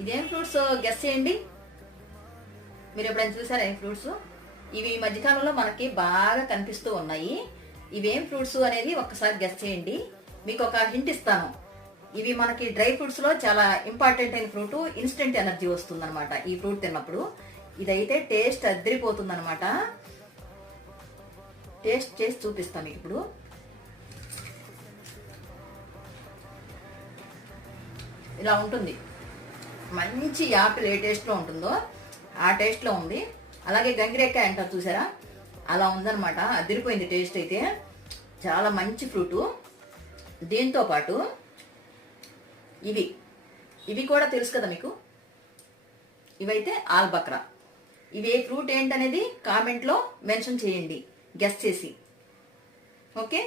ఇదేం fruits guess చేయండి. మీరు ఎప్పుడైనా చూసారా ఈ ఫ్రూట్స్? ఇవి ఈ మధ్యకాలంలో మనకి బాగా కనిపిస్తూ ఉన్నాయి. ఇవేం ఫ్రూట్స్ అనేది ఒక్కసారి గెస్ చేయండి. మీకు ఒక హింట్ ఇస్తాను. ఇవి మనకి డ్రై ఫ్రూట్స్ లో చాలా ఇంపార్టెంట్ అయిన ఫ్రూట్. ఇన్స్టెంట్ ఎనర్జీ వస్తుంది అనమాట ఈ ఫ్రూట్ తిన్నప్పుడు. ఇదైతే టేస్ట్ అద్దరిపోతుంది అనమాట. టేస్ట్ చేసి చూపిస్తాను మీకు ఇప్పుడు. ఇలా ఉంటుంది. మంచి యాపిల్ ఏ టేస్ట్లో ఉంటుందో ఆ టేస్ట్లో ఉంది. అలాగే గంగిరేకాయ అంటారు చూసారా, అలా ఉందన్నమాట. అదిరిపోయింది టేస్ట్ అయితే. చాలా మంచి ఫ్రూటు. దీంతో పాటు ఇవి కూడా తెలుసు కదా మీకు. ఇవైతే ఆల్బక్రా. ఇవి ఏ ఫ్రూట్ ఏంటనేది కామెంట్లో మెన్షన్ చేయండి గెస్ చేసి. ఓకే.